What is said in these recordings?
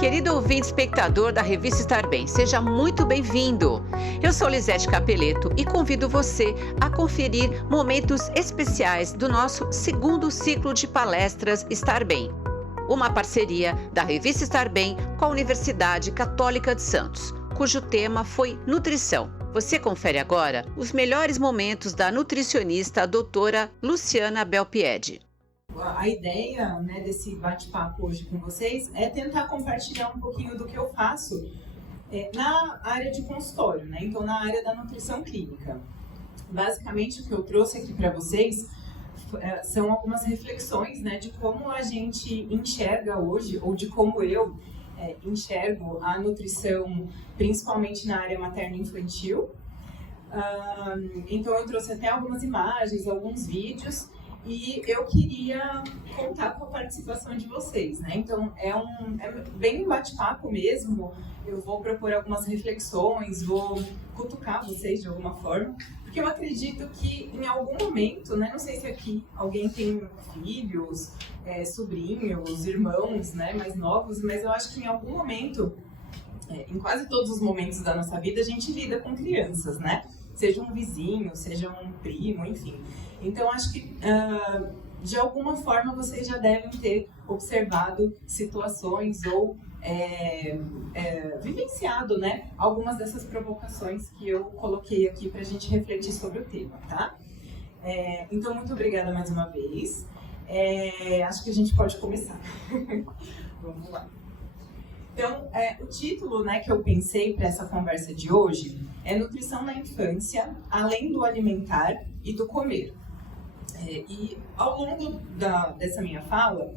Querido ouvinte espectador da revista Estar Bem, seja muito bem-vindo. Eu sou Lisete Capeleto e convido você a conferir momentos especiais do nosso segundo ciclo de palestras Estar Bem, uma parceria da revista Estar Bem com a Universidade Católica de Santos, cujo tema foi nutrição. Você confere agora os melhores momentos da nutricionista a doutora Luciana Belpiede. A ideia, desse bate-papo hoje com vocês é tentar compartilhar um pouquinho do que eu faço na área de consultório, então na área da nutrição clínica. Basicamente o que eu trouxe aqui para vocês são algumas reflexões de como a gente enxerga hoje, ou de como eu enxergo a nutrição, principalmente na área materno-infantil. Então eu trouxe até algumas imagens, alguns vídeos, e eu queria contar com a participação de vocês, Então é bem um bate-papo mesmo. Eu vou propor algumas reflexões, vou cutucar vocês de alguma forma, porque eu acredito que em algum momento, não sei se aqui alguém tem filhos, sobrinhos, irmãos, mais novos, mas eu acho que em algum momento, em quase todos os momentos da nossa vida, a gente lida com crianças, Seja um vizinho, seja um primo, enfim. Então, acho que, de alguma forma, vocês já devem ter observado situações ou vivenciado, algumas dessas provocações que eu coloquei aqui para a gente refletir sobre o tema, tá? Então, muito obrigada mais uma vez. Acho que a gente pode começar. Vamos lá. Então, o título que eu pensei para essa conversa de hoje é Nutrição na Infância, além do alimentar e do comer. E ao longo dessa minha fala,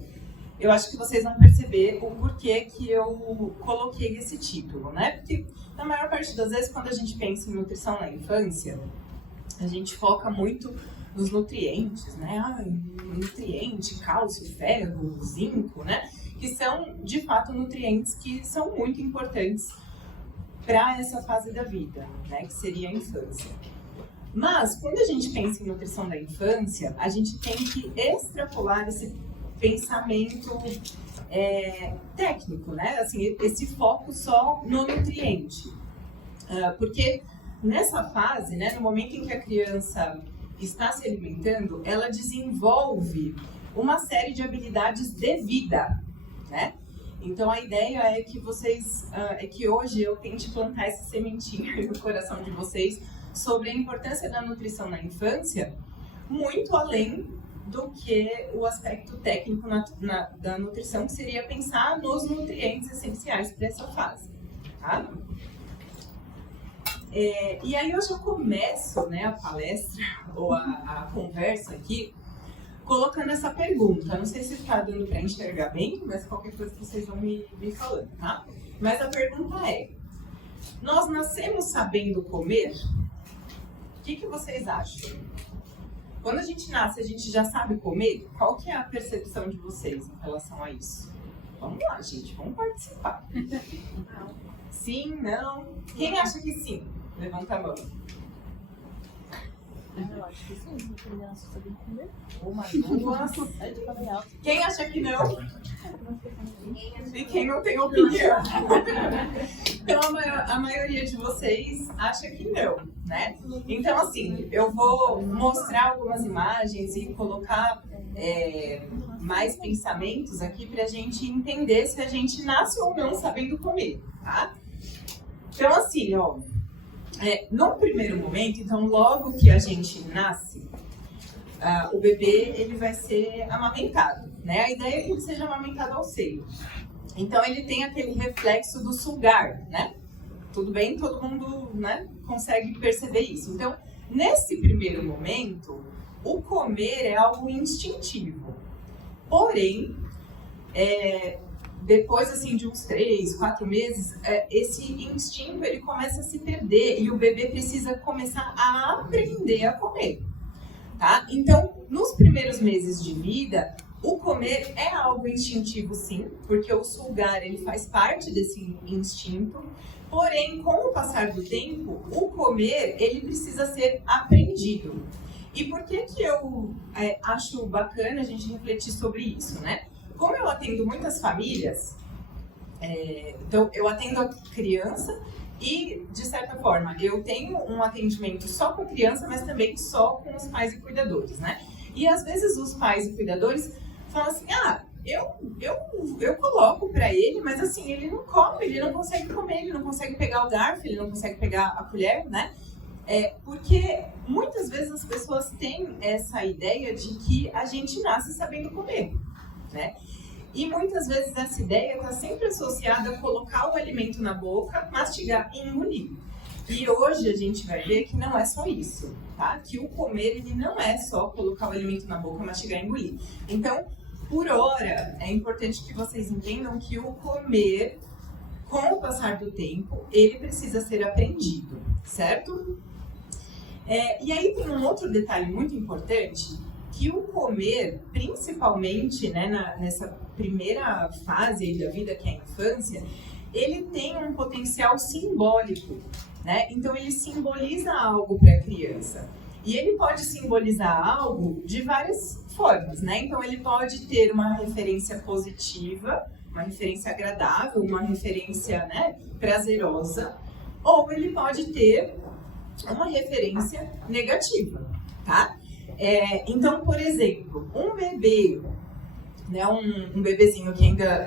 eu acho que vocês vão perceber o porquê que eu coloquei esse título, Porque na maior parte das vezes, quando a gente pensa em nutrição na infância, a gente foca muito nos nutrientes, nutriente, cálcio, ferro, zinco, que são, de fato, nutrientes que são muito importantes para essa fase da vida, que seria a infância. Mas, quando a gente pensa em nutrição da infância, a gente tem que extrapolar esse pensamento técnico, Assim, esse foco só no nutriente. Porque nessa fase, no momento em que a criança está se alimentando, ela desenvolve uma série de habilidades de vida, Então a ideia é que vocês, que hoje eu tente plantar essa sementinha no coração de vocês sobre a importância da nutrição na infância, muito além do que o aspecto técnico da nutrição, que seria pensar nos nutrientes essenciais para essa fase, tá? E aí eu já começo a palestra ou a conversa aqui colocando essa pergunta. Não sei se está dando para enxergar bem, mas qualquer coisa que vocês vão me falando, tá? Mas a pergunta é: nós nascemos sabendo comer? O que vocês acham? Quando a gente nasce, a gente já sabe comer? Qual que é a percepção de vocês em relação a isso? Vamos lá, gente, vamos participar. Sim, não? Quem acha que sim? Levanta a mão. Eu acho que sim, a criança sabe comer. Uma, duas. Quem acha que não? E quem não tem opinião? Então a maioria de vocês acha que não, Então assim, eu vou mostrar algumas imagens e colocar mais pensamentos aqui pra gente entender se a gente nasce ou não sabendo comer, tá? Então assim, no primeiro momento, então logo que a gente nasce, o bebê ele vai ser amamentado, A ideia é que ele seja amamentado ao seio. Então ele tem aquele reflexo do sugar, Tudo bem? Todo mundo, consegue perceber isso. Então, nesse primeiro momento, o comer é algo instintivo. Porém, depois assim, de uns 3, 4 meses, esse instinto ele começa a se perder e o bebê precisa começar a aprender a comer, tá? Então, nos primeiros meses de vida, o comer é algo instintivo, sim, porque o sugar ele faz parte desse instinto. Porém, com o passar do tempo, o comer ele precisa ser aprendido. E por que eu acho bacana a gente refletir sobre isso, Como eu atendo muitas famílias, Então, eu atendo a criança e, de certa forma, eu tenho um atendimento só com a criança, mas também só com os pais e cuidadores, né? E, às vezes, os pais e cuidadores falam assim, eu coloco para ele, mas, assim, ele não come, ele não consegue comer, ele não consegue pegar o garfo, ele não consegue pegar a colher, né? Porque, muitas vezes, as pessoas têm essa ideia de que a gente nasce sabendo comer, né? E muitas vezes essa ideia está sempre associada a colocar o alimento na boca, mastigar e engolir. E hoje a gente vai ver que não é só isso, tá? Que o comer, ele não é só colocar o alimento na boca, mastigar e engolir. Então, por hora, é importante que vocês entendam que o comer, com o passar do tempo, ele precisa ser aprendido, certo? E aí tem um outro detalhe muito importante, que o comer, principalmente, né, nessa primeira fase aí da vida, que é a infância, ele tem um potencial simbólico, né? Então ele simboliza algo para a criança. E ele pode simbolizar algo de várias formas, né? Então ele pode ter uma referência positiva, uma referência agradável, uma referência, né, prazerosa, ou ele pode ter uma referência negativa, tá? Então, por exemplo, um bebê, né, um bebezinho que ainda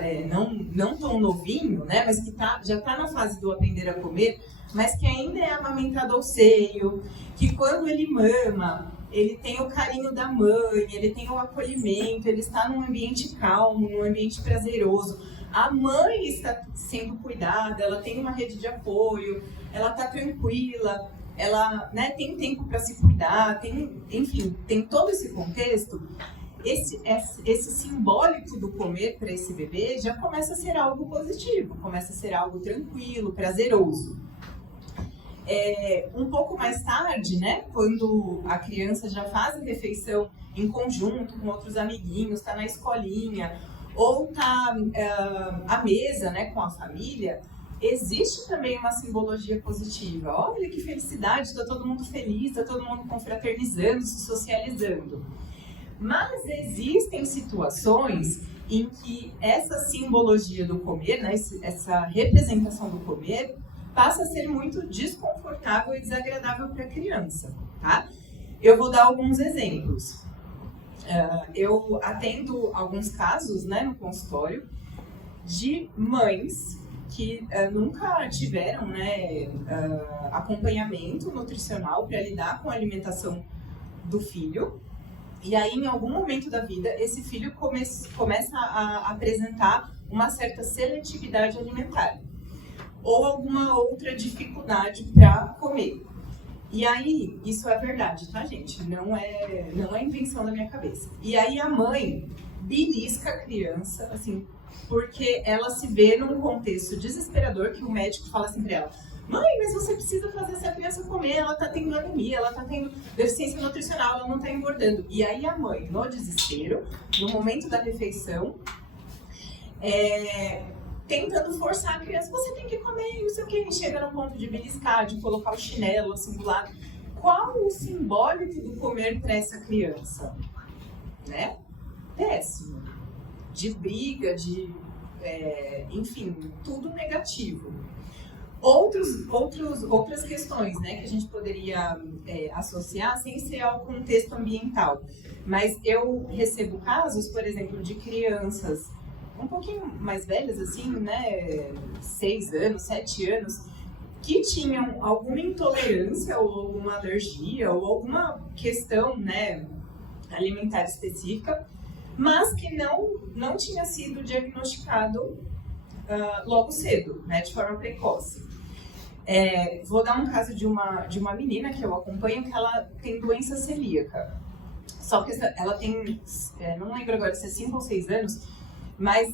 não tão novinho, né, mas que já está na fase do aprender a comer, mas que ainda é amamentado ao seio, que quando ele mama, ele tem o carinho da mãe, ele tem o acolhimento, ele está num ambiente calmo, num ambiente prazeroso. A mãe está sendo cuidada, ela tem uma rede de apoio, ela está tranquila, ela, né, tem tempo para se cuidar, enfim, tem todo esse contexto. Esse simbólico do comer para esse bebê já começa a ser algo positivo, começa a ser algo tranquilo, prazeroso. Um pouco mais tarde, né, quando a criança já faz a refeição em conjunto com outros amiguinhos, está na escolinha, ou está à mesa, né, com a família, existe também uma simbologia positiva. Olha que felicidade, está todo mundo feliz, está todo mundo confraternizando, se socializando. Mas existem situações em que essa simbologia do comer, né, essa representação do comer, passa a ser muito desconfortável e desagradável para a criança, tá? Eu vou dar alguns exemplos. Eu atendo alguns casos, né, no consultório de mães que nunca tiveram, né, acompanhamento nutricional para lidar com a alimentação do filho. E aí, em algum momento da vida, esse filho começa a apresentar uma certa seletividade alimentar ou alguma outra dificuldade para comer. E aí, isso é verdade, tá, gente? Não é invenção da minha cabeça. E aí a mãe belisca a criança, assim, porque ela se vê num contexto desesperador que o médico fala assim pra ela: mãe, mas você precisa fazer essa criança comer, ela tá tendo anemia, ela tá tendo deficiência nutricional, ela não tá engordando. E aí a mãe, no desespero, no momento da refeição, tentando forçar a criança, você tem que comer, não sei o que, e chega no ponto de beliscar, de colocar o chinelo assim do lado. Qual o simbólico do comer para essa criança? Né? Péssimo. De briga, enfim, tudo negativo. Outras questões, né, que a gente poderia associar sem ser ao contexto ambiental. Mas eu recebo casos, por exemplo, de crianças um pouquinho mais velhas, assim, né, 6 anos, 7 anos, que tinham alguma intolerância ou alguma alergia ou alguma questão, né, alimentar específica, mas que não tinha sido diagnosticado logo cedo, né, de forma precoce. Vou dar um caso de uma menina que eu acompanho, que ela tem doença celíaca. Só que ela tem, não lembro agora se é 5 ou 6 anos, mas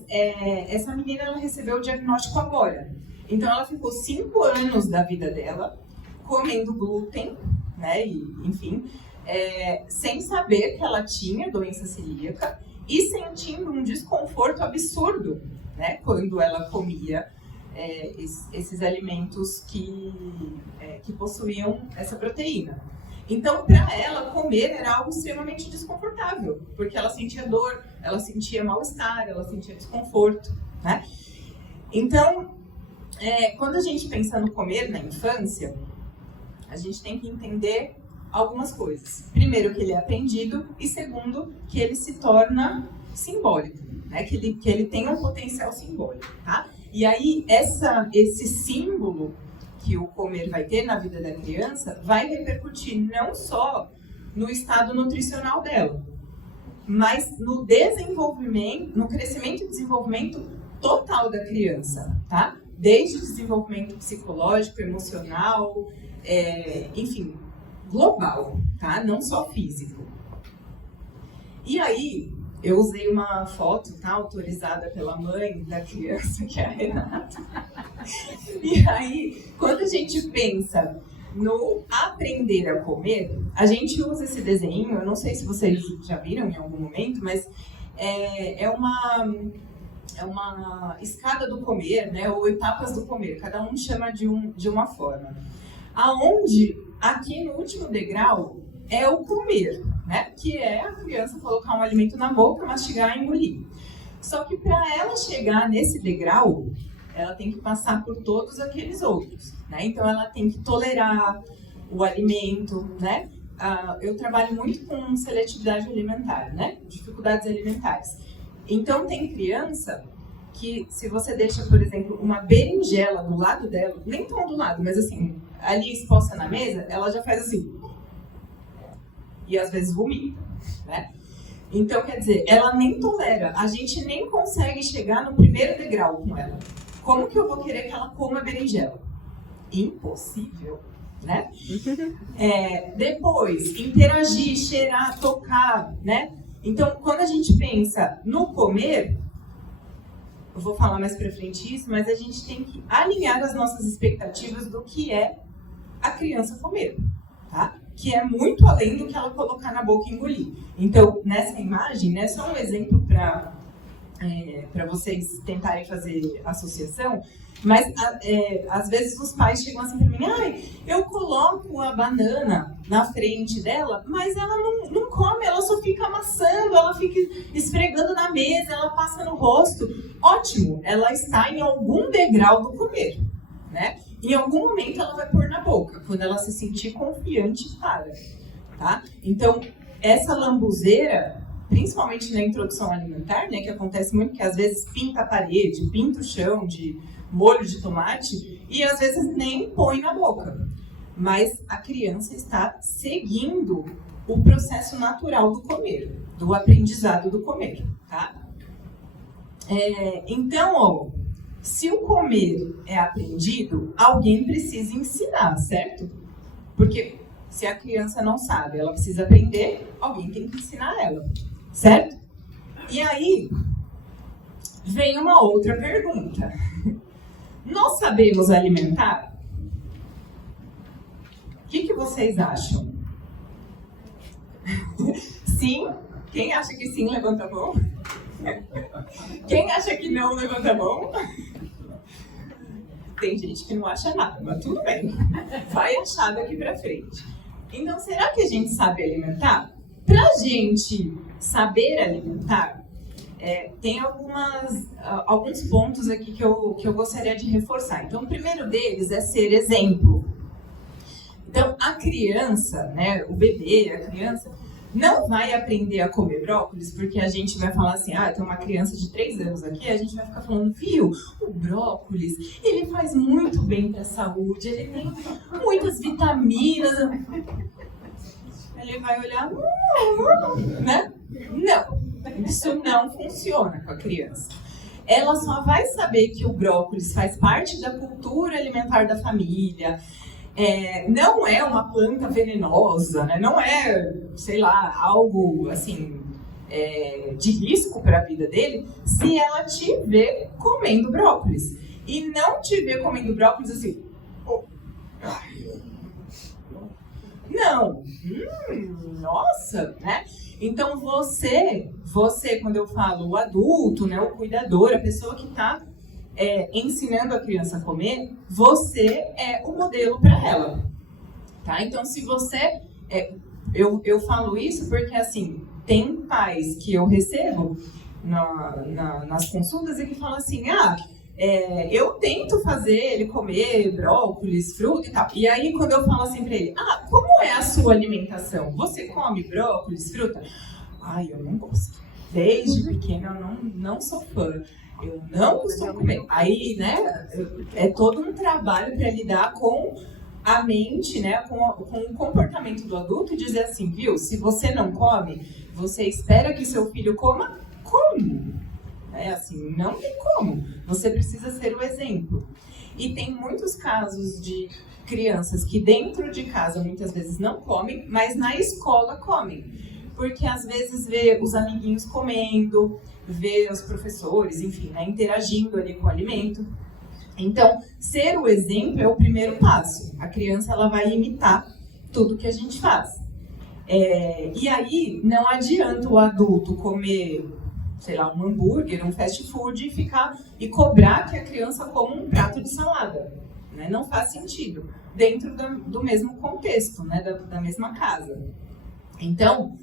essa menina, ela recebeu o diagnóstico agora. Então ela ficou 5 anos da vida dela comendo glúten, né, e, enfim, sem saber que ela tinha doença celíaca e sentindo um desconforto absurdo, né, quando ela comia esses alimentos que possuíam essa proteína. Então, para ela, comer era algo extremamente desconfortável, porque ela sentia dor, ela sentia mal-estar, ela sentia desconforto, né? Então, quando a gente pensa no comer na infância, a gente tem que entender algumas coisas. Primeiro, que ele é aprendido, e segundo, que ele se torna simbólico, né? Que ele tem um potencial simbólico, tá? E aí, esse símbolo que o comer vai ter na vida da criança vai repercutir não só no estado nutricional dela, mas no desenvolvimento, no crescimento e desenvolvimento total da criança, tá? Desde o desenvolvimento psicológico, emocional, enfim, global, tá? Não só físico. E aí, eu usei uma foto, tá? Autorizada pela mãe da criança, que é a Renata. E aí, quando a gente pensa no aprender a comer, a gente usa esse desenho, eu não sei se vocês já viram em algum momento, mas é uma escada do comer, né? Ou etapas do comer, cada um chama de uma forma. Aonde, aqui no último degrau, é o comer, né? Que é a criança colocar um alimento na boca, mastigar e engolir. Só que para ela chegar nesse degrau, ela tem que passar por todos aqueles outros, né? Então ela tem que tolerar o alimento, né? Eu trabalho muito com seletividade alimentar, né? Dificuldades alimentares. Então tem criança que, se você deixa, por exemplo, uma berinjela do lado dela, nem tão do lado, mas assim, ali exposta na mesa, ela já faz assim. E às vezes vomita, né? Então, quer dizer, ela nem tolera. A gente nem consegue chegar no primeiro degrau com ela. Como que eu vou querer que ela coma berinjela? Impossível, né? Depois, interagir, cheirar, tocar, né? Então, quando a gente pensa no comer, eu vou falar mais pra frente isso, mas a gente tem que alinhar as nossas expectativas do que é a criança comer, tá? Que é muito além do que ela colocar na boca e engolir. Então, nessa imagem, né, só um exemplo para vocês tentarem fazer associação, mas às vezes os pais chegam assim para mim, eu coloco a banana na frente dela, mas ela não come, ela só fica amassando, ela fica esfregando na mesa, ela passa no rosto. Ótimo, ela está em algum degrau do comer, né? Em algum momento ela vai pôr na boca, quando ela se sentir confiante para, tá? Então, essa lambuzeira, principalmente na introdução alimentar, né, que acontece muito, que às vezes pinta a parede, pinta o chão de molho de tomate, e às vezes nem põe na boca. Mas a criança está seguindo o processo natural do comer, do aprendizado do comer, tá? Então, ó, se o comer é aprendido, alguém precisa ensinar, certo? Porque se a criança não sabe, ela precisa aprender, alguém tem que ensinar ela, certo? E aí, vem uma outra pergunta. Nós sabemos alimentar? O que vocês acham? Sim? Quem acha que sim, levanta a mão. Quem acha que não, levanta a mão. Tem gente que não acha nada, mas tudo bem. Vai achar daqui pra frente. Então, será que a gente sabe alimentar? Pra gente saber alimentar, tem alguns pontos aqui que eu gostaria de reforçar. Então, o primeiro deles é ser exemplo. Então, a criança, né, o bebê, a criança, não vai aprender a comer brócolis porque a gente vai falar assim, tem uma criança de 3 anos aqui, a gente vai ficar falando, viu, o brócolis, ele faz muito bem para a saúde, ele tem muitas vitaminas. Ele vai olhar, né? Não, isso não funciona com a criança. Ela só vai saber que o brócolis faz parte da cultura alimentar da família, não é uma planta venenosa, né? Não é, sei lá, algo assim de risco para a vida dele, se ela te ver comendo brócolis. E não te ver comendo brócolis assim. Não. Nossa, né? Então você, quando eu falo o adulto, né, o cuidador, a pessoa que está ensinando a criança a comer, você é o modelo para ela, tá? Então, se você... eu falo isso porque, assim, tem pais que eu recebo nas consultas e que falam assim, eu tento fazer ele comer brócolis, fruta e tal. E aí, quando eu falo assim pra ele, como é a sua alimentação? Você come brócolis, fruta? Ai, eu não gosto. Desde pequena eu não sou fã. Eu não costumo comer. Aí, né, é todo um trabalho para lidar com a mente, né, com o comportamento do adulto e dizer assim, viu, se você não come, você espera que seu filho coma? Como? Assim, não tem como. Você precisa ser o exemplo. E tem muitos casos de crianças que dentro de casa muitas vezes não comem, mas na escola comem. Porque às vezes vê os amiguinhos comendo, vê os professores, enfim, né, interagindo ali com o alimento. Então, ser o exemplo é o primeiro passo. A criança ela vai imitar tudo que a gente faz. E aí, não adianta o adulto comer, sei lá, um hambúrguer, um fast food e cobrar que a criança coma um prato de salada. Né? Não faz sentido, dentro do mesmo contexto, né? da mesma casa. Então,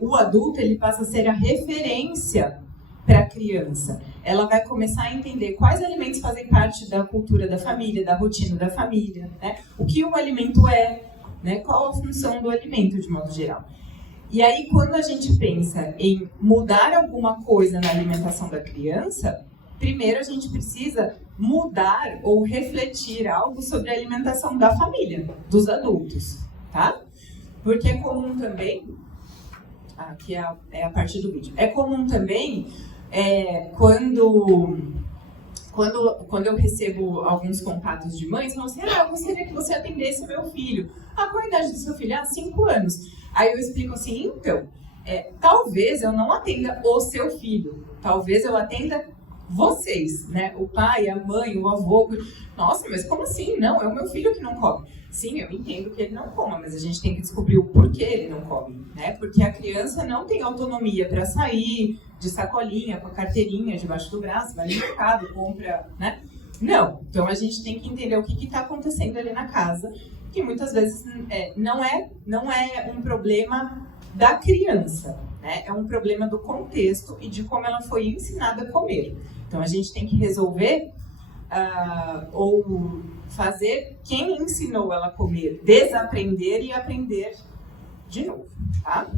o adulto ele passa a ser a referência para a criança. Ela vai começar a entender quais alimentos fazem parte da cultura da família, da rotina da família, né? O que o alimento é, né? Qual a função do alimento de modo geral. E aí, quando a gente pensa em mudar alguma coisa na alimentação da criança, primeiro a gente precisa mudar ou refletir algo sobre a alimentação da família, dos adultos, tá? Porque é comum também, aqui é a parte do vídeo, é comum também quando eu recebo alguns contatos de mães, falam assim, eu gostaria que você atendesse meu filho. Qual a idade do seu filho? 5 anos. Aí eu explico assim, então, talvez eu não atenda o seu filho, talvez eu atenda vocês, né? O pai, a mãe, o avô. Nossa, mas como assim? Não, é o meu filho que não come. Sim, eu entendo que ele não coma, mas a gente tem que descobrir o porquê ele não come, né? Porque a criança não tem autonomia para sair de sacolinha, com a carteirinha debaixo do braço, vai no mercado, compra, né? Não. Então a gente tem que entender o que está acontecendo ali na casa, que muitas vezes não é um problema da criança, né? É um problema do contexto e de como ela foi ensinada a comer. Então a gente tem que resolver ou fazer quem ensinou ela a comer, desaprender e aprender de novo, tá?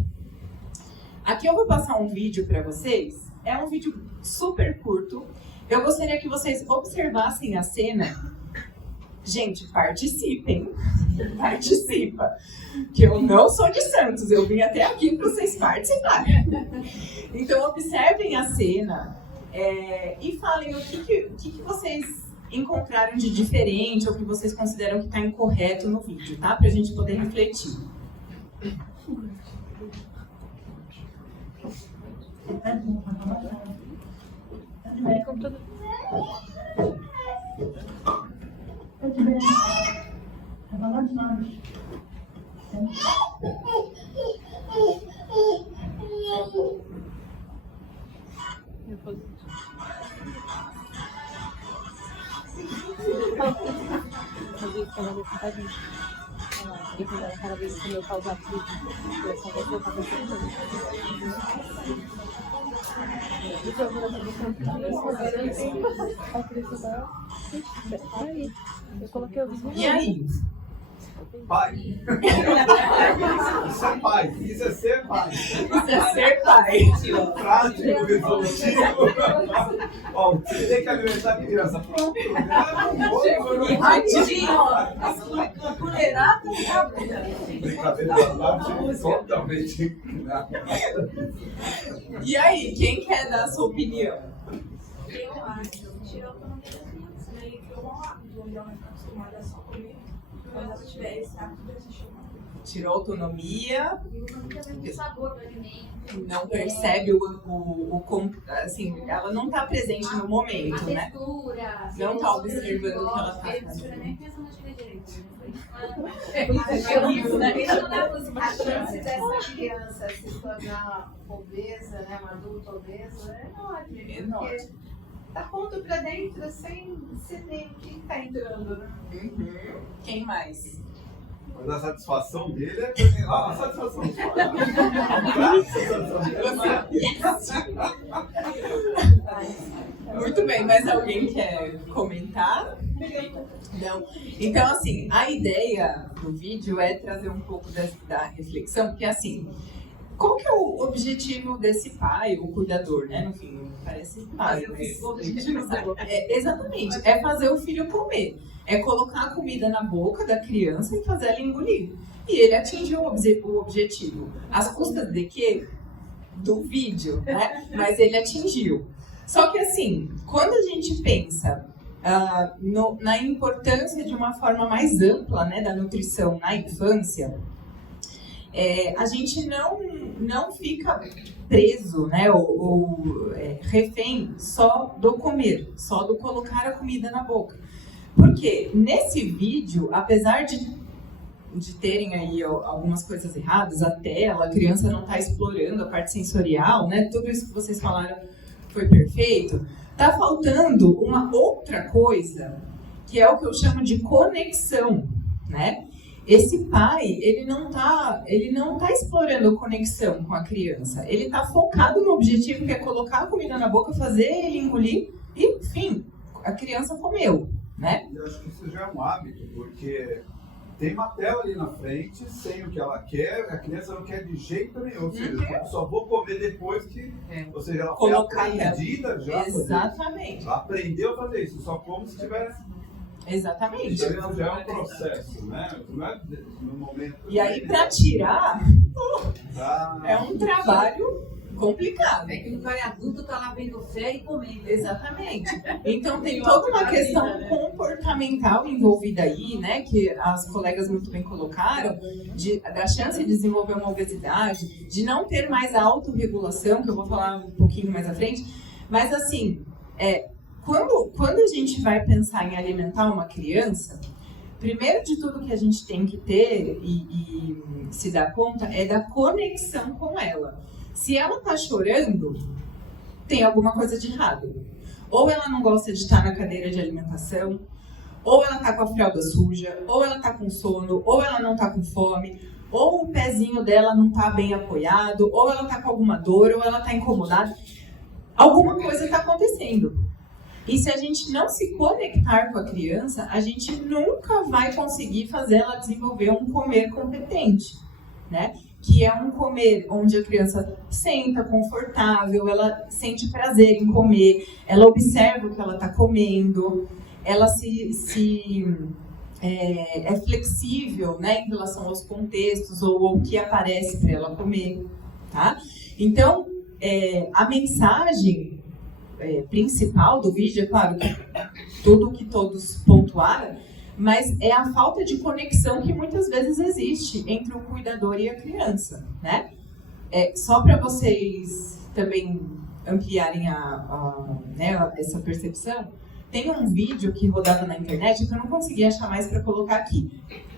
Aqui eu vou passar um vídeo para vocês, é um vídeo super curto, eu gostaria que vocês observassem a cena. Gente, participem, participa, que eu não sou de Santos, eu vim até aqui para vocês participarem. Então observem a cena e falem o que vocês encontraram de diferente ou que vocês consideram que está incorreto no vídeo, tá? Pra gente poder refletir. Cada vez que eu causar tudo, eu só vou colocar pra você. Eu coloquei o vídeo. E aí? Pai. Isso é pai. Isso é ser pai. Isso é ser pai. Prático, resolutivo. Ó, você tem que alimentar a criança. Pronto. Rapidinho, ó. Colherada e totalmente. E aí, quem quer dar a sua opinião? Eu acho que tirou a autonomia das crianças, né? E criou um hábito, onde ela vai ficar acostumada a só comer quando ela tiver esse hábito de assistir uma coisa. Tirou autonomia, E não percebe o sabor do alimento. não percebe assim, ela não está presente no momento, A né? textura. Não tá observando o que ela tá fazendo. fazendo. Eu nem pensando na direito. A chance dessa criança se tornar obesa, né, uma adulta obesa, é enorme. Enorme. Porque tá pondo pra dentro sem nem o que tá entrando, né? Quem mais? Mas a satisfação dele é também. A satisfação do pai. Muito bem, mas alguém quer comentar? Não. Então, assim, a ideia do vídeo é trazer um pouco da reflexão, porque, assim, qual que é o objetivo desse pai, o cuidador, né? No fim, parece pai, mas... exatamente, é fazer o filho comer. É colocar a comida na boca da criança e fazer ela engolir. E ele atingiu o objetivo. Às custas de quê? Do vídeo, né? Mas ele atingiu. Só que, assim, quando a gente pensa na importância de uma forma mais ampla, né, da nutrição na infância, a gente não fica preso, né, ou refém só do comer, só do colocar a comida na boca. Porque nesse vídeo, apesar de terem aí algumas coisas erradas, a tela, a criança não está explorando a parte sensorial, né, tudo isso que vocês falaram foi perfeito, tá faltando uma outra coisa, que é o que eu chamo de conexão, né? Esse pai, ele não tá explorando a conexão com a criança. Ele tá focado no objetivo, que é colocar a comida na boca, fazer ele engolir e, enfim, a criança comeu, né? Eu acho que isso já é um hábito, porque tem uma tela ali na frente, sem o que ela quer, a criança não quer de jeito nenhum. Ou seja, eu só vou comer depois que... Ou seja, ela foi aprendida já. Exatamente. Ela aprendeu a fazer isso, só como se tivesse... Exatamente. Isso já é um processo, né? Não é no momento... E aí, para tirar, é um trabalho complicado. É que no cara adulto tá lá vendo fé e comendo. Exatamente. Então tem toda uma questão comportamental envolvida aí, né? Que as colegas muito bem colocaram, da chance de desenvolver uma obesidade, de não ter mais a autorregulação, que eu vou falar um pouquinho mais à frente. Mas assim, quando a gente vai pensar em alimentar uma criança, primeiro de tudo que a gente tem que ter e se dar conta é da conexão com ela. Se ela tá chorando, tem alguma coisa de errado. Ou ela não gosta de estar na cadeira de alimentação, ou ela tá com a fralda suja, ou ela tá com sono, ou ela não tá com fome, ou o pezinho dela não tá bem apoiado, ou ela tá com alguma dor, ou ela tá incomodada. Alguma coisa tá acontecendo. E se a gente não se conectar com a criança, a gente nunca vai conseguir fazer ela desenvolver um comer competente, né? Que é um comer onde a criança senta confortável, ela sente prazer em comer, ela observa o que ela está comendo, ela é flexível, né, em relação aos contextos ou ao que aparece para ela comer, tá? Então, a mensagem principal do vídeo, é claro, tudo que todos pontuaram, mas é a falta de conexão que muitas vezes existe entre o cuidador e a criança, né? Só para vocês também ampliarem essa percepção, tem um vídeo que rodava na internet que eu não consegui achar mais para colocar aqui,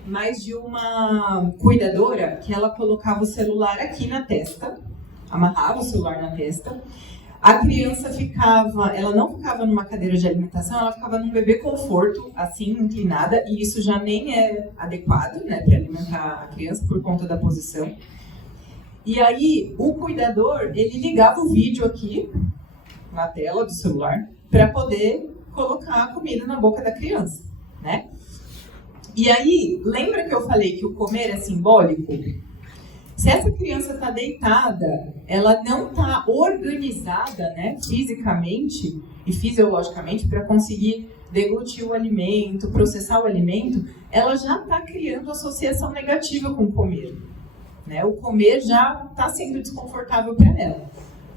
mas de uma cuidadora que ela colocava o celular aqui na testa, amarrava o celular na testa. A criança ela não ficava numa cadeira de alimentação, ela ficava num bebê conforto, assim, inclinada, e isso já nem é adequado, né, para alimentar a criança por conta da posição. E aí, o cuidador, ele ligava o vídeo aqui, na tela do celular, para poder colocar a comida na boca da criança, né? E aí, lembra que eu falei que o comer é simbólico? Se essa criança está deitada, ela não está organizada, né, fisicamente e fisiologicamente para conseguir deglutir o alimento, processar o alimento, ela já está criando associação negativa com o comer, né? O comer já está sendo desconfortável para ela,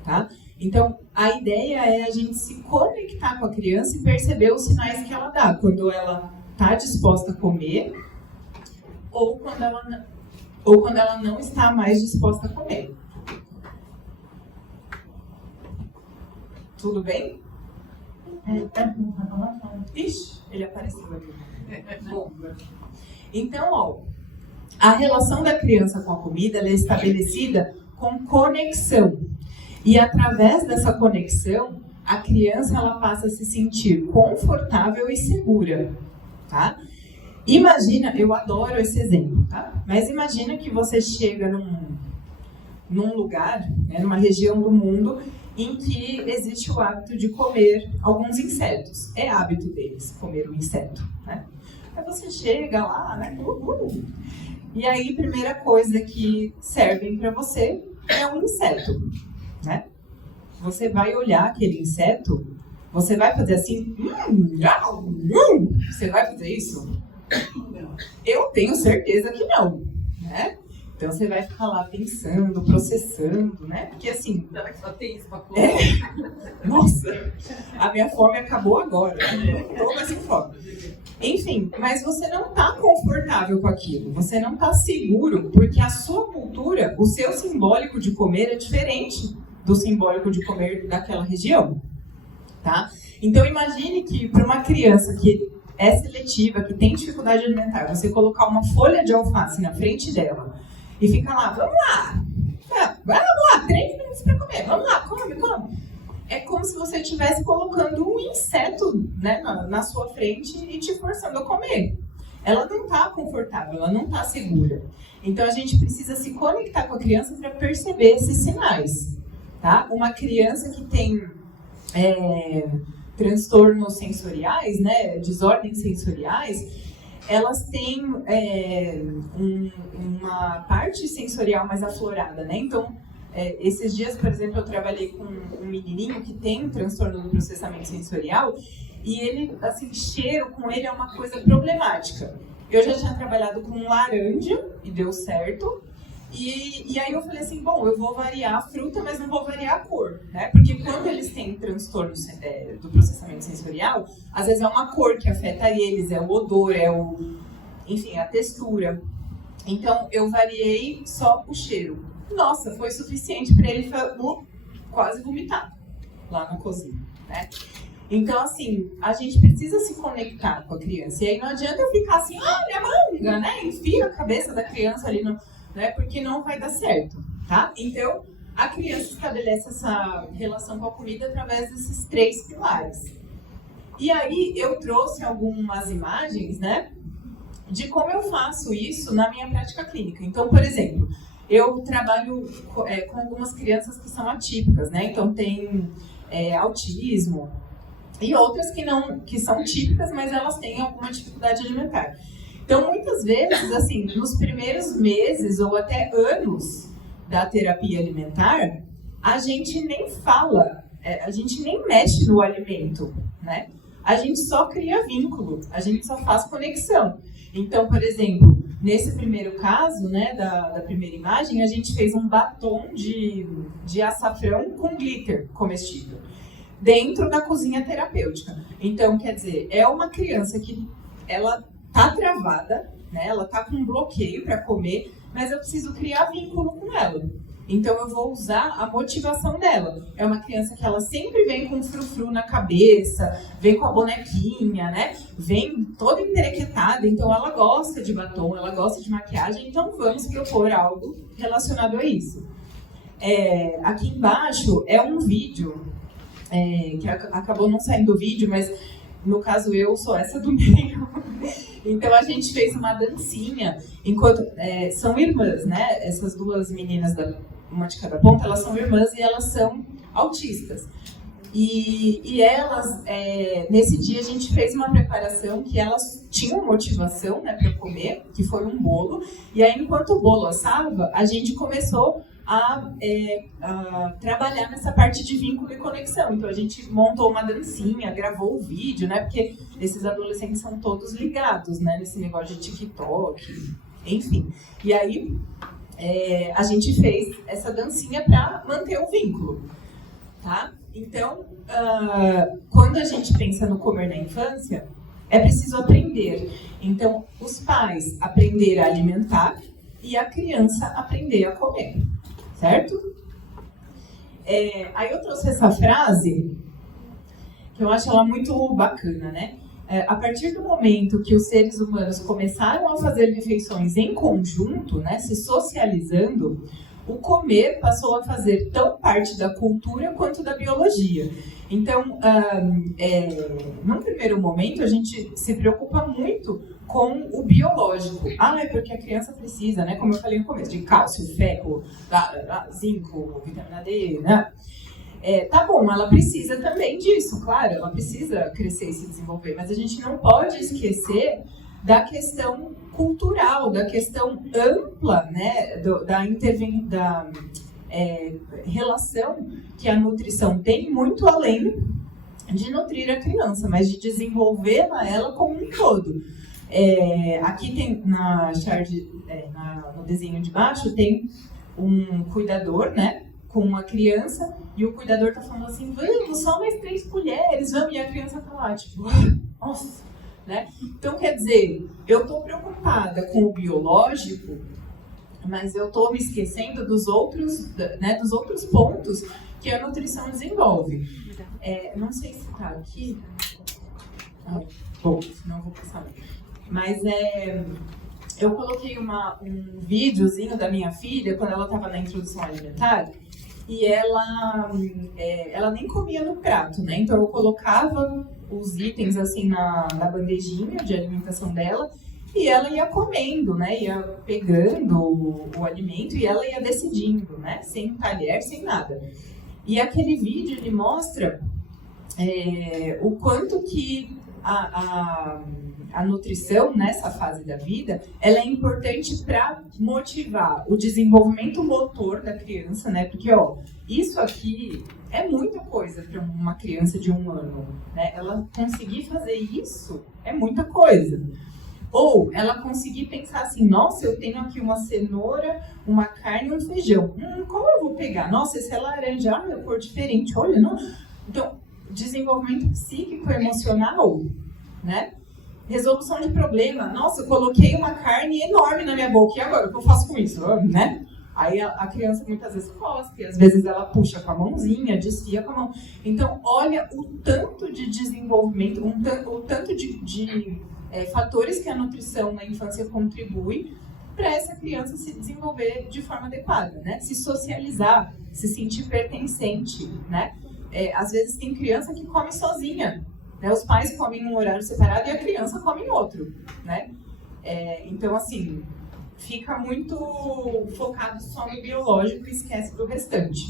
tá? Então, a ideia é a gente se conectar com a criança e perceber os sinais que ela dá, quando ela está disposta a comer ou quando ela não está mais disposta a comer. Tudo bem? Ixi, ele apareceu ali. Bom, então, a relação da criança com a comida ela é estabelecida com conexão. E através dessa conexão, a criança ela passa a se sentir confortável e segura, tá? Imagina, eu adoro esse exemplo, tá? Mas imagina que você chega num lugar, né, numa região do mundo, em que existe o hábito de comer alguns insetos. É hábito deles comer o inseto, né? Aí você chega lá, né? E aí, primeira coisa que servem para você é um inseto, né? Você vai olhar aquele inseto, você vai fazer assim, você vai fazer isso? Eu tenho certeza que não, né? Então você vai ficar lá pensando, processando, né? Porque assim... Será que só tem isso pra comer? Nossa, a minha fome acabou agora. Tô mais sem fome. Enfim, mas você não está confortável com aquilo. Você não está seguro, porque a sua cultura, o seu simbólico de comer é diferente do simbólico de comer daquela região, tá? Então imagine que para uma criança que é seletiva, que tem dificuldade alimentar, você colocar uma folha de alface na frente dela e ficar lá, vamos lá, 3 minutos para comer, vamos lá, come. É como se você estivesse colocando um inseto, né, na sua frente e te forçando a comer. Ela não está confortável, ela não está segura. Então a gente precisa se conectar com a criança para perceber esses sinais, tá? Uma criança que tem transtornos sensoriais, né, desordens sensoriais, elas têm uma parte sensorial mais aflorada, né? Então, esses dias, por exemplo, eu trabalhei com um menininho que tem um transtorno do processamento sensorial e ele, assim, cheiro com ele é uma coisa problemática. Eu já tinha trabalhado com laranja e deu certo. E aí eu falei assim, bom, eu vou variar a fruta, mas não vou variar a cor, né? Porque quando eles têm transtornos do processamento sensorial, às vezes é uma cor que afeta eles, é o odor, enfim, a textura. Então eu variei só o cheiro. Nossa, foi suficiente para ele quase vomitar lá na cozinha, né? Então, assim, a gente precisa se conectar com a criança. E aí não adianta eu ficar assim, olha, manga, né? Enfia a cabeça da criança ali no... Né, porque não vai dar certo, tá? Então, a criança estabelece essa relação com a comida através desses 3 pilares. E aí, eu trouxe algumas imagens, né, de como eu faço isso na minha prática clínica. Então, por exemplo, eu trabalho com algumas crianças que são atípicas, né? Então, tem autismo e outras que são típicas, mas elas têm alguma dificuldade alimentar. Então, muitas vezes, assim, nos primeiros meses ou até anos da terapia alimentar, a gente nem fala, a gente nem mexe no alimento, né? A gente só cria vínculo, a gente só faz conexão. Então, por exemplo, nesse primeiro caso, né, da primeira imagem, a gente fez um batom de açafrão com glitter comestível dentro da cozinha terapêutica. Então, quer dizer, é uma criança que ela tá travada, né? Ela tá com um bloqueio para comer, mas eu preciso criar vínculo com ela. Então eu vou usar a motivação dela. É uma criança que ela sempre vem com frufru na cabeça, vem com a bonequinha, né? Vem toda emperequetada, então ela gosta de batom, ela gosta de maquiagem, então vamos propor algo relacionado a isso. Aqui embaixo é um vídeo, que acabou não saindo o vídeo, mas no caso eu sou essa do meio. Então a gente fez uma dancinha, enquanto são irmãs, né? Essas duas meninas, uma de cada ponta, elas são irmãs e elas são autistas. E elas, nesse dia a gente fez uma preparação que elas tinham motivação, né, para comer, que foi um bolo. E aí enquanto o bolo assava, a gente começou a trabalhar nessa parte de vínculo e conexão. Então a gente montou uma dancinha, gravou o vídeo, né? Porque esses adolescentes são todos ligados, né? Nesse negócio de TikTok, enfim. E aí a gente fez essa dancinha para manter o vínculo, tá? Então, quando a gente pensa no comer na infância, é preciso aprender. Então, os pais aprender a alimentar e a criança aprender a comer. Certo? Aí eu trouxe essa frase, que eu acho ela muito bacana, né? A partir do momento que os seres humanos começaram a fazer refeições em conjunto, né, se socializando, o comer passou a fazer tão parte da cultura quanto da biologia. Então, num primeiro momento, a gente se preocupa muito com o biológico. É porque a criança precisa, né, como eu falei no começo, de cálcio, ferro, zinco, vitamina D, né? Tá bom, ela precisa também disso, claro, ela precisa crescer e se desenvolver, mas a gente não pode esquecer da questão cultural, da questão ampla, né, da relação que a nutrição tem, muito além de nutrir a criança, mas de desenvolvê-la ela como um todo. Aqui tem no desenho de baixo tem um cuidador, né, com uma criança, e o cuidador tá falando assim, vamos, só mais 3 colheres, vamos, e a criança tá lá, tipo, nossa, né? Então, quer dizer, eu tô preocupada com o biológico, mas eu tô me esquecendo dos outros pontos que a nutrição desenvolve. Não sei se tá aqui. Bom, senão eu vou passar. Mas eu coloquei um videozinho da minha filha quando ela estava na introdução alimentar, e ela nem comia no prato, né? Então eu colocava os itens assim na bandejinha de alimentação dela, e ela ia comendo, né? Ia pegando o alimento e ela ia decidindo, né? Sem talher, sem nada. E aquele vídeo ele mostra o quanto que a nutrição nessa fase da vida, ela é importante para motivar o desenvolvimento motor da criança, né? Porque, isso aqui é muita coisa para uma criança de 1 ano, né? Ela conseguir fazer isso é muita coisa. Ou ela conseguir pensar assim, nossa, eu tenho aqui uma cenoura, uma carne e um feijão. Qual eu vou pegar? Nossa, esse é laranja, é cor diferente, olha, não. Então, desenvolvimento psíquico, emocional, né? Resolução de problema. Nossa, eu coloquei uma carne enorme na minha boca, e agora? O que eu faço com isso? Né? Aí a criança muitas vezes cospe, às vezes ela puxa com a mãozinha, desfia com a mão. Então, olha o tanto de desenvolvimento, o tanto de fatores que a nutrição na infância contribui para essa criança se desenvolver de forma adequada, né? Se socializar, se sentir pertencente, né? Às vezes tem criança que come sozinha, né? Os pais comem em um horário separado e a criança come em outro, né? Então, assim, fica muito focado só no biológico e esquece do restante.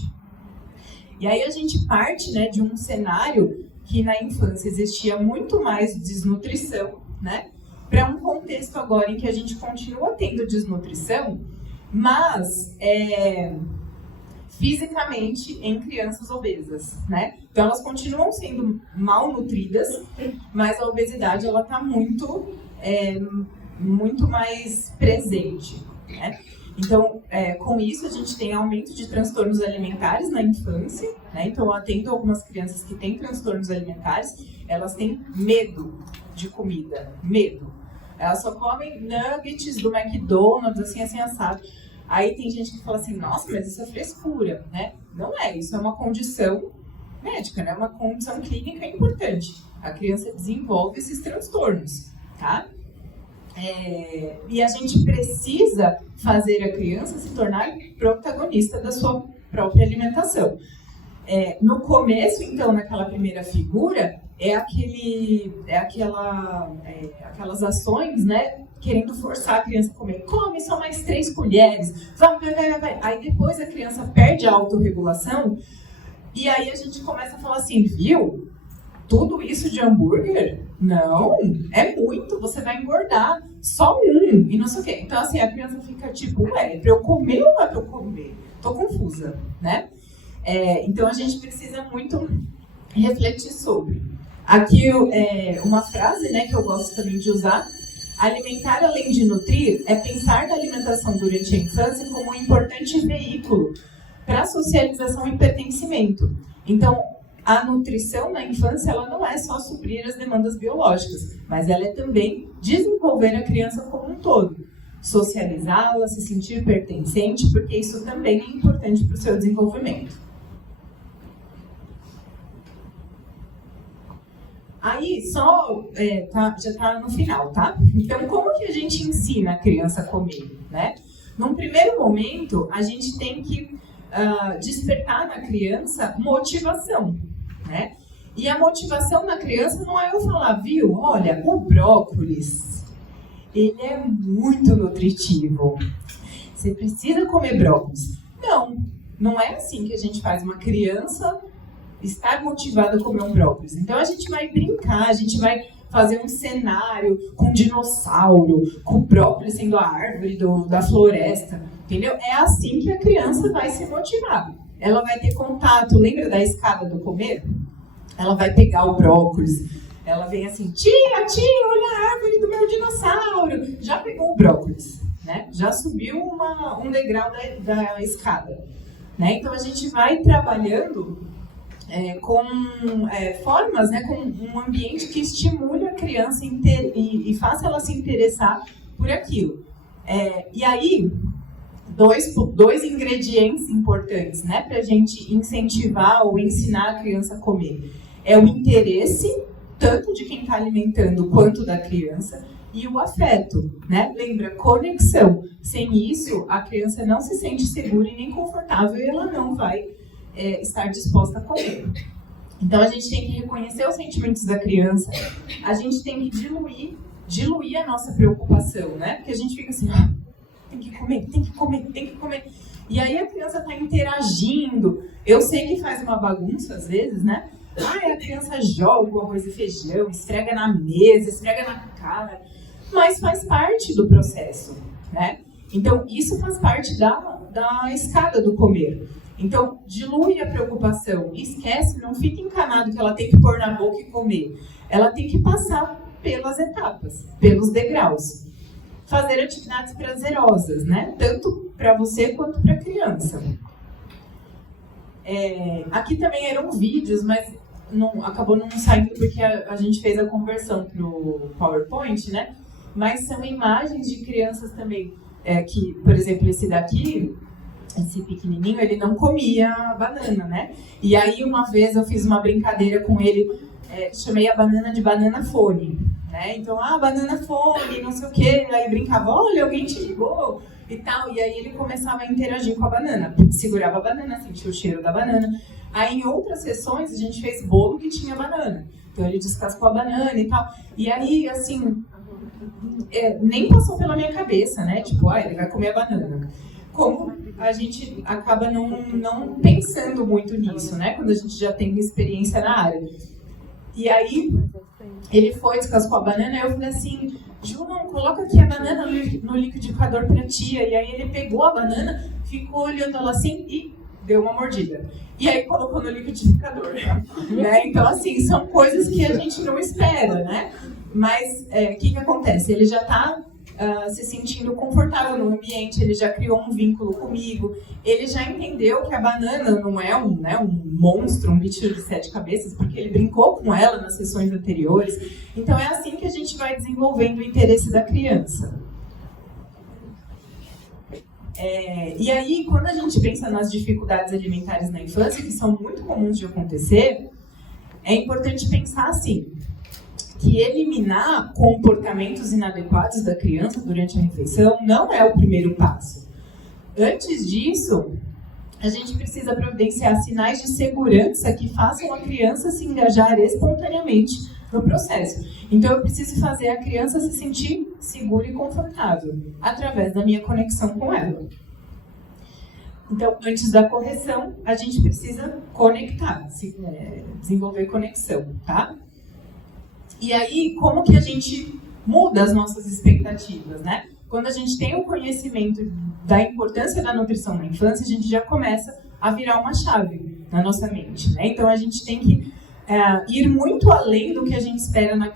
E aí a gente parte, né, de um cenário que na infância existia muito mais desnutrição, né? Para um contexto agora em que a gente continua tendo desnutrição, mas fisicamente em crianças obesas, né? Então elas continuam sendo mal nutridas, mas a obesidade ela está muito mais presente, né? Então, com isso a gente tem aumento de transtornos alimentares na infância, né? Então eu atendo algumas crianças que têm transtornos alimentares, elas têm medo de comida, medo. Elas só comem nuggets do McDonald's, assim, assado. Aí tem gente que fala assim, nossa, mas isso é frescura, né? Não é, isso é uma condição médica, né? Uma condição clínica importante. A criança desenvolve esses transtornos, tá? E a gente precisa fazer a criança se tornar protagonista da sua própria alimentação. No começo, então, naquela primeira figura, aquelas ações, né? Querendo forçar a criança a comer. Come só mais 3 colheres. Vai. Aí depois a criança perde a autorregulação e aí a gente começa a falar assim, viu? Tudo isso de hambúrguer? Não, é muito, você vai engordar. Só um, e não sei o quê. Então, assim, a criança fica tipo, é pra eu comer ou não é pra eu comer? Tô confusa, né? Então, a gente precisa muito refletir sobre. Aqui, uma frase, né, que eu gosto também de usar. Alimentar além de nutrir é pensar na alimentação durante a infância como um importante veículo para a socialização e pertencimento. Então, a nutrição na infância ela não é só suprir as demandas biológicas, mas ela é também desenvolver a criança como um todo. Socializá-la, se sentir pertencente, porque isso também é importante para o seu desenvolvimento. Aí, já está no final, tá? Então, como que a gente ensina a criança a comer, né? Num primeiro momento, a gente tem que despertar na criança motivação, né? E a motivação na criança não é eu falar, viu? Olha, o brócolis, ele é muito nutritivo. Você precisa comer brócolis. Não é assim que a gente faz uma criança estar motivado a comer um brócolis. Então a gente vai brincar, a gente vai fazer um cenário com dinossauro, com brócolis sendo a árvore da floresta, entendeu? É assim que a criança vai se motivar. Ela vai ter contato, lembra da escada do comer? Ela vai pegar o brócolis, ela vem assim, tia, olha a árvore do meu dinossauro. Já pegou o brócolis, né? Já subiu um degrau da escada, né? Então a gente vai trabalhando com formas, né, com um ambiente que estimule a criança e faça ela se interessar por aquilo. E aí, dois ingredientes importantes, né, para a gente incentivar ou ensinar a criança a comer. É o interesse, tanto de quem está alimentando quanto da criança, e o afeto, né? Lembra, conexão. Sem isso, a criança não se sente segura e nem confortável e ela não vai estar disposta a comer. Então, a gente tem que reconhecer os sentimentos da criança, a gente tem que diluir a nossa preocupação, né? Porque a gente fica assim, tem que comer. E aí a criança está interagindo. Eu sei que faz uma bagunça às vezes, né? A criança joga o arroz e feijão, esfrega na mesa, esfrega na cara, mas faz parte do processo, né? Então, isso faz parte da escada do comer. Então, dilui a preocupação, esquece, não fica encanado que ela tem que pôr na boca e comer. Ela tem que passar pelas etapas, pelos degraus. Fazer atividades prazerosas, né? Tanto para você quanto para a criança. Aqui também eram vídeos, mas acabou não saindo porque a gente fez a conversão no PowerPoint, né? Mas são imagens de crianças também, que, por exemplo, esse daqui, esse pequenininho, ele não comia banana, né? E aí, uma vez, eu fiz uma brincadeira com ele, chamei a banana de banana fone, né? Então, banana fone, não sei o quê. Aí brincava, olha, alguém te ligou e tal. E aí ele começava a interagir com a banana. Segurava a banana, sentia o cheiro da banana. Aí, em outras sessões, a gente fez bolo que tinha banana. Então, ele descascou a banana e tal. E aí, assim, nem passou pela minha cabeça, né? Tipo, ele vai comer a banana. Como a gente acaba não pensando muito nisso, né? Quando a gente já tem experiência na área. E aí, ele foi, descascou a banana, e eu falei assim, João, coloca aqui a banana no liquidificador pra tia. E aí ele pegou a banana, ficou olhando ela assim e deu uma mordida. E aí colocou no liquidificador, né? Então, assim, são coisas que a gente não espera, né? Mas o que acontece? Ele já está se sentindo confortável no ambiente, ele já criou um vínculo comigo, ele já entendeu que a banana não é um monstro, um bicho de 7 cabeças, porque ele brincou com ela nas sessões anteriores. Então é assim que a gente vai desenvolvendo o interesse da criança. E aí, quando a gente pensa nas dificuldades alimentares na infância, que são muito comuns de acontecer, é importante pensar assim, que eliminar comportamentos inadequados da criança durante a refeição não é o primeiro passo. Antes disso, a gente precisa providenciar sinais de segurança que façam a criança se engajar espontaneamente no processo. Então, eu preciso fazer a criança se sentir segura e confortável, através da minha conexão com ela. Então, antes da correção, a gente precisa conectar, desenvolver conexão, tá? E aí, como que a gente muda as nossas expectativas, né? Quando a gente tem o conhecimento da importância da nutrição na infância, a gente já começa a virar uma chave na nossa mente, né? Então, a gente tem que ir muito além do que a gente espera da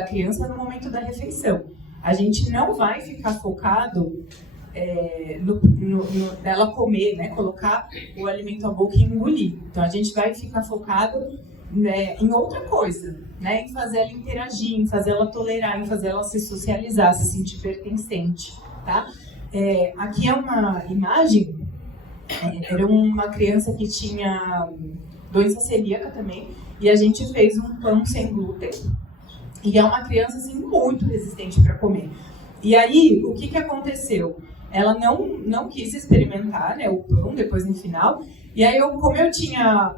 criança no momento da refeição. A gente não vai ficar focado dela comer, né? Colocar o alimento à boca e engolir. Então, a gente vai ficar focado em outra coisa, né? Em fazer ela interagir, em fazer ela tolerar, em fazer ela se socializar, se sentir pertencente, tá? Aqui é uma imagem, era uma criança que tinha doença celíaca também, e a gente fez um pão sem glúten, e é uma criança assim, muito resistente para comer. E aí, o que aconteceu? Ela não quis experimentar, né, o pão depois no final. E aí, como eu tinha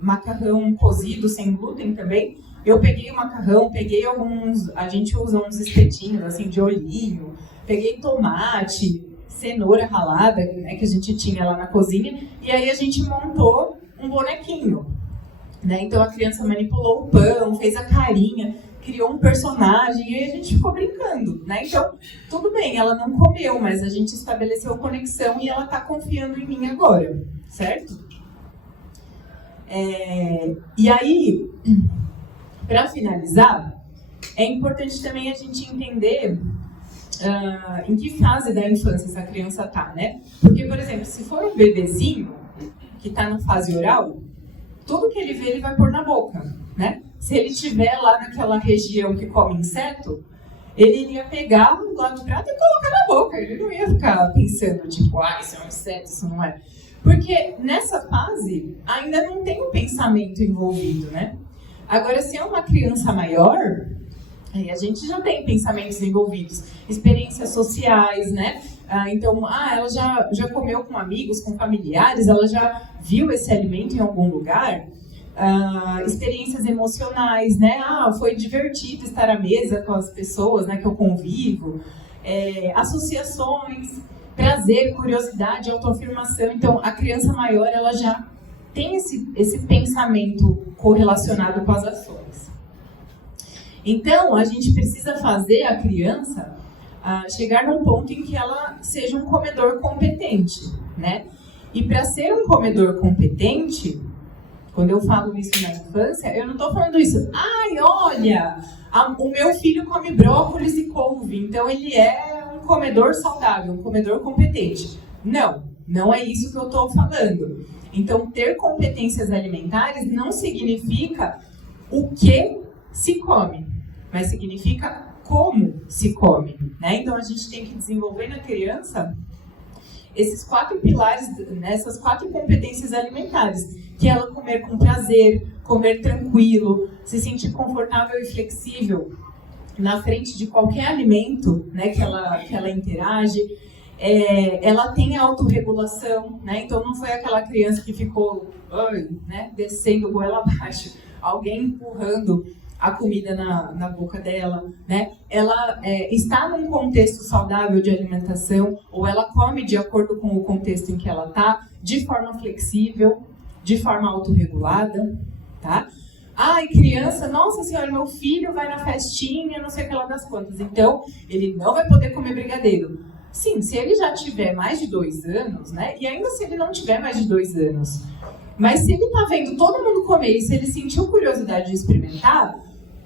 macarrão cozido sem glúten também, eu peguei o macarrão, peguei a gente usa uns espetinhos assim de olhinho, peguei tomate, cenoura ralada, né, que a gente tinha lá na cozinha, e aí a gente montou um bonequinho. né? Então a criança manipulou o pão, fez a carinha, criou um personagem e a gente ficou brincando, né? Então, tudo bem, ela não comeu, mas a gente estabeleceu conexão e ela está confiando em mim agora, certo? E aí, para finalizar, é importante também a gente entender em que fase da infância essa criança está, né? Porque, por exemplo, se for um bebezinho que está na fase oral, tudo que ele vê ele vai pôr na boca, né? Se ele estiver lá naquela região que come inseto, ele iria pegar lá no prato e colocar na boca. Ele não ia ficar pensando, tipo, isso é um inseto, isso não é. Porque nessa fase ainda não tem um pensamento envolvido, né? Agora, se é uma criança maior, aí a gente já tem pensamentos envolvidos, experiências sociais, né? Então, ela já comeu com amigos, com familiares, ela já viu esse alimento em algum lugar. Experiências emocionais, né? Foi divertido estar à mesa com as pessoas, né, que eu convivo. Associações, prazer, curiosidade, autoafirmação. Então, a criança maior, ela já tem esse pensamento correlacionado com as ações. Então, a gente precisa fazer a criança chegar num ponto em que ela seja um comedor competente, né? E para ser um comedor competente, quando eu falo isso na infância, eu não estou falando isso. Olha, o meu filho come brócolis e couve, então ele é um comedor saudável, um comedor competente. Não é isso que eu estou falando. Então, ter competências alimentares não significa o que se come, mas significa como se come, né? Então, a gente tem que desenvolver na criança esses 4 pilares, essas 4 competências alimentares, que é ela comer com prazer, comer tranquilo, se sentir confortável e flexível na frente de qualquer alimento, né, que ela interage. Ela tem autorregulação, né? Então não foi aquela criança que ficou né, descendo goela abaixo, alguém empurrando a comida na boca dela, né? Ela está num contexto saudável de alimentação, ou ela come de acordo com o contexto em que ela está, de forma flexível, de forma autorregulada, tá? Criança, nossa senhora, meu filho vai na festinha, não sei o que lá das quantas, então ele não vai poder comer brigadeiro. Sim, se ele já tiver mais de 2 anos, né? E ainda se ele não tiver mais de 2 anos, mas se ele está vendo todo mundo comer e se ele sentiu curiosidade de experimentar,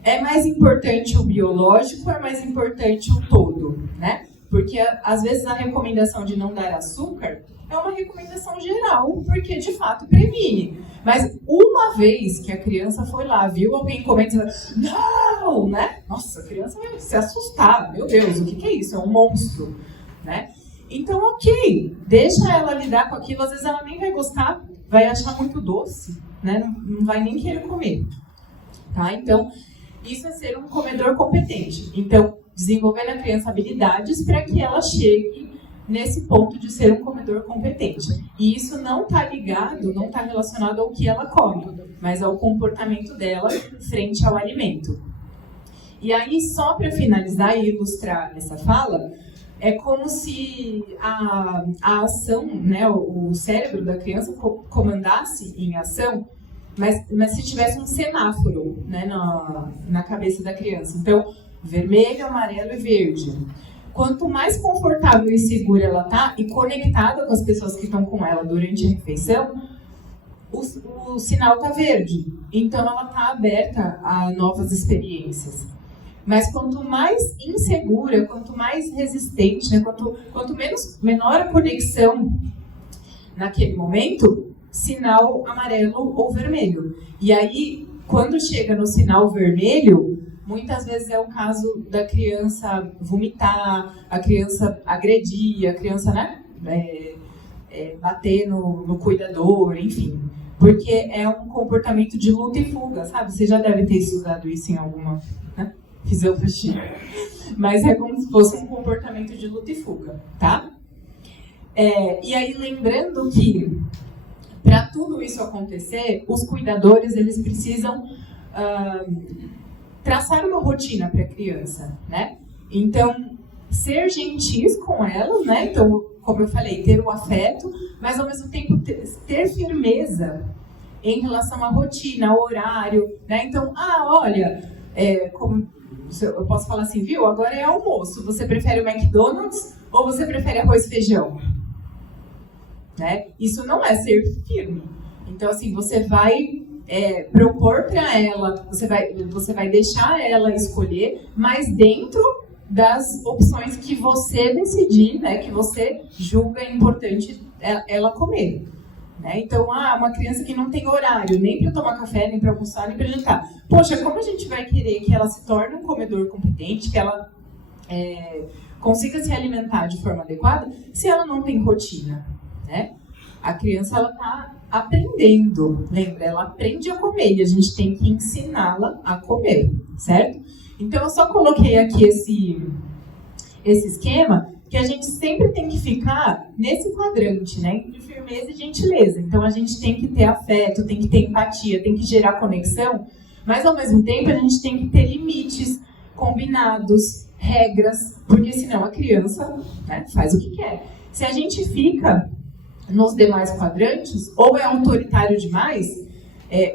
é mais importante o biológico, é mais importante o todo, né? Porque às vezes a recomendação de não dar açúcar é uma recomendação geral, porque de fato previne. Mas uma vez que a criança foi lá, viu alguém comendo, não, né? Nossa, a criança vai se assustar. Meu Deus, o que é isso? É um monstro, né? Então, ok, deixa ela lidar com aquilo. Às vezes ela nem vai gostar, vai achar muito doce, né? Não vai nem querer comer, tá? Então, isso é ser um comedor competente. Então, desenvolver na criança habilidades para que ela chegue nesse ponto de ser um comedor competente. E isso não está ligado, não está relacionado ao que ela come, mas ao comportamento dela frente ao alimento. E aí, só para finalizar e ilustrar essa fala, é como se a ação, né, o cérebro da criança comandasse em ação, mas se tivesse um semáforo, né, na cabeça da criança. Então, vermelho, amarelo e verde. Quanto mais confortável e segura ela está e conectada com as pessoas que estão com ela durante a refeição, o sinal está verde. Então, ela está aberta a novas experiências. Mas quanto mais insegura, quanto mais resistente, né, quanto menor a conexão naquele momento, sinal amarelo ou vermelho. E aí, quando chega no sinal vermelho, muitas vezes é o caso da criança vomitar, a criança agredir, a criança, né, bater no cuidador, enfim. Porque é um comportamento de luta e fuga, sabe? Você já deve ter estudado isso em alguma, né, fisiologia. Mas é como se fosse um comportamento de luta e fuga, tá? E aí, lembrando que para tudo isso acontecer, os cuidadores, eles precisam traçar uma rotina para a criança, né? Então, ser gentis com ela, né? Então, como eu falei, ter o afeto, mas ao mesmo tempo ter firmeza em relação à rotina, ao horário, né? Então, olha, como eu posso falar assim, viu? Agora é almoço. Você prefere o McDonald's ou você prefere arroz e feijão? Né? Isso não é ser firme. Então, assim, você vai propor para ela, você vai deixar ela escolher, mas dentro das opções que você decidir, né, que você julga importante ela comer. Né? Então, uma criança que não tem horário nem para tomar café, nem para almoçar, nem para jantar. Poxa, como a gente vai querer que ela se torne um comedor competente, que ela consiga se alimentar de forma adequada, se ela não tem rotina? Né? A criança, ela está aprendendo, lembra? Ela aprende a comer e a gente tem que ensiná-la a comer, certo? Então, eu só coloquei aqui esse esquema, que a gente sempre tem que ficar nesse quadrante, né? Entre firmeza e gentileza. Então, a gente tem que ter afeto, tem que ter empatia, tem que gerar conexão, mas, ao mesmo tempo, a gente tem que ter limites combinados, regras, porque senão a criança, né, faz o que quer. Se a gente fica nos demais quadrantes, ou é autoritário demais,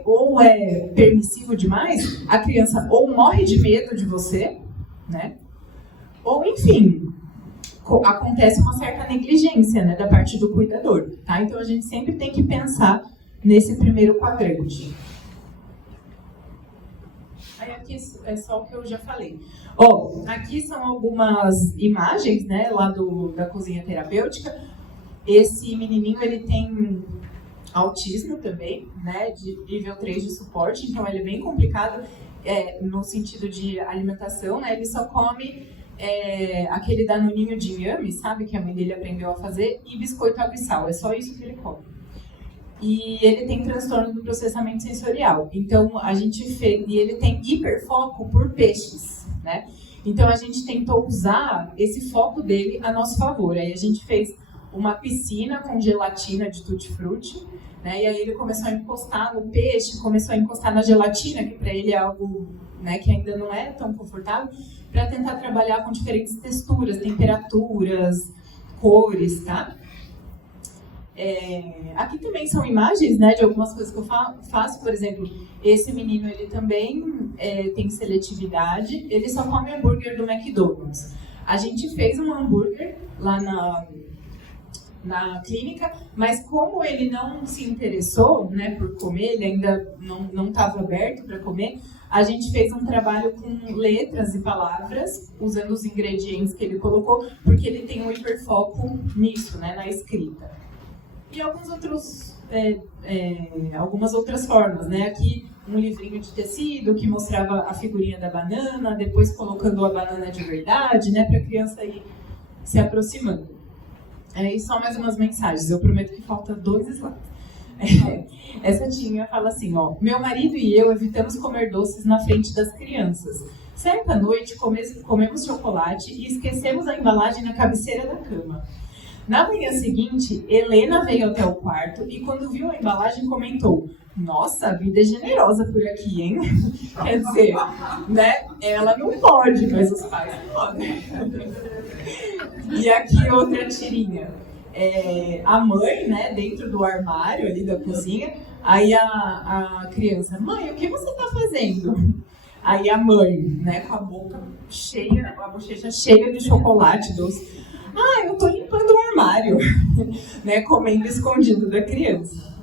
ou é permissivo demais, a criança ou morre de medo de você, né? Ou, enfim, acontece uma certa negligência, né, da parte do cuidador, tá? Então, a gente sempre tem que pensar nesse primeiro quadrante. Aí, aqui é só o que eu já falei. Aqui são algumas imagens, né, lá da cozinha terapêutica. Esse menininho, ele tem autismo também, né, de nível 3 de suporte, então ele é bem complicado no sentido de alimentação, né, ele só come aquele danoninho de inhame, sabe, que a mãe dele aprendeu a fazer, e biscoito, água e sal, é só isso que ele come. E ele tem transtorno do processamento sensorial, então a gente fez, e ele tem hiperfoco por peixes, né, então a gente tentou usar esse foco dele a nosso favor, aí a gente fez uma piscina com gelatina de tutti-frutti, né? E aí ele começou a encostar no peixe, começou a encostar na gelatina, que para ele é algo, né, que ainda não é tão confortável, para tentar trabalhar com diferentes texturas, temperaturas, cores, tá? Aqui também são imagens, né, de algumas coisas que eu faço, por exemplo, esse menino, ele também tem seletividade, ele só come hambúrguer do McDonald's. A gente fez um hambúrguer lá na clínica, mas como ele não se interessou, né, por comer, ele ainda não estava aberto para comer, a gente fez um trabalho com letras e palavras, usando os ingredientes que ele colocou, porque ele tem um hiperfoco nisso, né, na escrita. E algumas outras formas, né, aqui um livrinho de tecido que mostrava a figurinha da banana, depois colocando a banana de verdade, né, para a criança ir se aproximando. E só mais umas mensagens, eu prometo que falta 2 slides. Essa tia fala assim, meu marido e eu evitamos comer doces na frente das crianças. Certa noite, comemos chocolate e esquecemos a embalagem na cabeceira da cama. Na manhã seguinte, Helena veio até o quarto e quando viu a embalagem comentou: nossa, a vida é generosa por aqui, hein? Quer dizer, né? Ela não pode, mas os pais podem. E aqui outra tirinha. A mãe, né, dentro do armário ali da cozinha, aí a criança, mãe, o que você tá fazendo? Aí a mãe, né, com a boca cheia, a bochecha cheia de chocolate doce. Eu tô limpando o armário, né, comendo escondido da criança.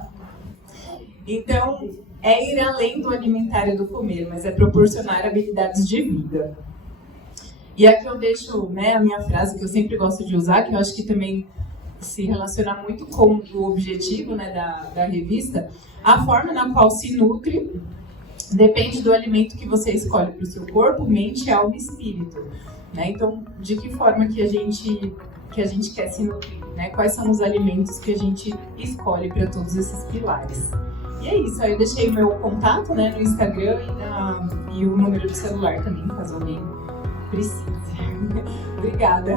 Então, ir além do alimentar e do comer, mas é proporcionar habilidades de vida. E aqui eu deixo, né, a minha frase que eu sempre gosto de usar, que eu acho que também se relaciona muito com o objetivo, né, da revista. A forma na qual se nutre depende do alimento que você escolhe para o seu corpo, mente, alma e espírito. Né? Então, de que forma que a gente quer se nutrir? Né? Quais são os alimentos que a gente escolhe para todos esses pilares? E é isso, aí eu deixei o meu contato, né, no Instagram e o número do celular também, caso alguém precise. Obrigada.